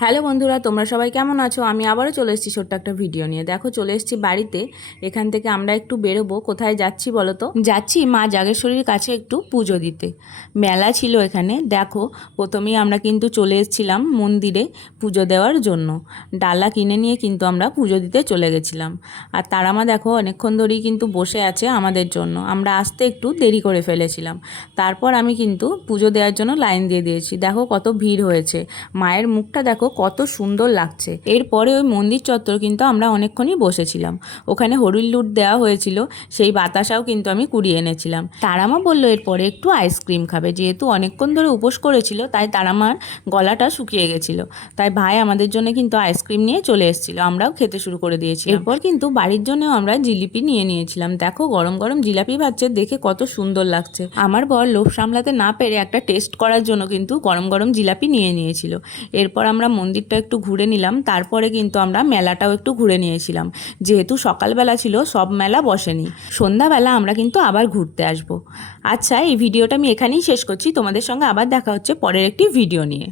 Hello বন্ধুরা, তোমরা সবাই কেমন আছো? আমি আবারও চলে এসেছি ছোট্ট একটা ভিডিও নিয়ে। দেখো, চলে এসেছি বাড়িতে। এখান থেকে আমরা একটু বেরোবো। কোথায় যাচ্ছি বলো তো? যাচ্ছি মা জাগেশ্বরীর কাছে একটু পুজো দিতে। মেলা ছিল এখানে। দেখো, প্রথমেই আমরা কিন্তু চলে এসেছিলাম মন্দিরে পুজো দেওয়ার জন্য। ডালা কিনে নিয়ে কিন্তু আমরা পুজো দিতে চলে গেছিলাম। আর তারা মা দেখো অনেকক্ষণ ধরেই কিন্তু বসে আছে আমাদের জন্য। আমরা আসতে একটু দেরি করে ফেলেছিলাম। তারপর আমি কিন্তু পুজো দেওয়ার জন্য লাইন দিয়ে দিয়েছি। দেখো কত ভিড় হয়েছে। মায়ের মুখটা দেখো কত সুন্দর লাগছে। এরপরে ওই মন্দির চত্বর কিন্তু আমরা অনেকক্ষণই বসেছিলাম। ওখানে হরির লুট দেওয়া হয়েছিল, সেই বাতাসাও কিন্তু আমি কুড়িয়ে এনেছিলাম। তারামা বললো এরপরে একটু আইসক্রিম খাবে। যেহেতু অনেকক্ষণ ধরে উপোস করেছিল, তাই তারামার গলাটা শুকিয়ে গেছিলো। তাই ভাই আমাদের জন্য কিন্তু আইসক্রিম নিয়ে চলে এসেছিল। আমরাও খেতে শুরু করে দিয়েছি। এরপর কিন্তু বাড়ির জন্যও আমরা জিলিপি নিয়ে নিয়েছিলাম। দেখো গরম গরম জিলাপি ভাজছে, দেখে কত সুন্দর লাগছে। আমার বর লোভ সামলাতে না পেরে একটা টেস্ট করার জন্য কিন্তু গরম গরম জিলাপি নিয়ে নিয়েছিল। এরপর আমরা মন্দিরটা একটু ঘুরে নিলাম। তারপরে কিন্তু আমরা মেলাটাও একটু ঘুরে নিয়েছিলাম। যেহেতু সকালবেলা ছিল, সব মেলা বসেনি। সন্ধ্যাবেলা আমরা কিন্তু আবার ঘুরতে আসবো। আচ্ছা, এই ভিডিওটা আমি এখানেই শেষ করছি। তোমাদের সঙ্গে আবার দেখা হচ্ছে পরের একটি ভিডিও নিয়ে।